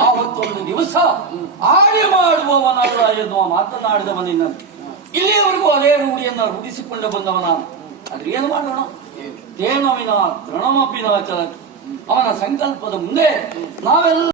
ಆವತ್ತೊಂದು ದಿವಸ ಆಣೆ ಮಾಡುವವನಲ್ಲ ಎನ್ನುವ ಮಾತನಾಡಿದವನಿನ್ನ ಇಲ್ಲಿಯವರೆಗೂ ಅದೇ ರೂಢಿಯನ್ನ ರೂಢಿಸಿಕೊಂಡು ಬಂದವ ನಾನು. ಆದ್ರೆ ಏನು ಮಾಡೋಣ? ತೇನವಿನ ತೃಣಮಪ್ಪಿನ ಚಲ ಅವನ ಸಂಕಲ್ಪದ ಮುಂದೆ ನಾವೆಲ್ಲ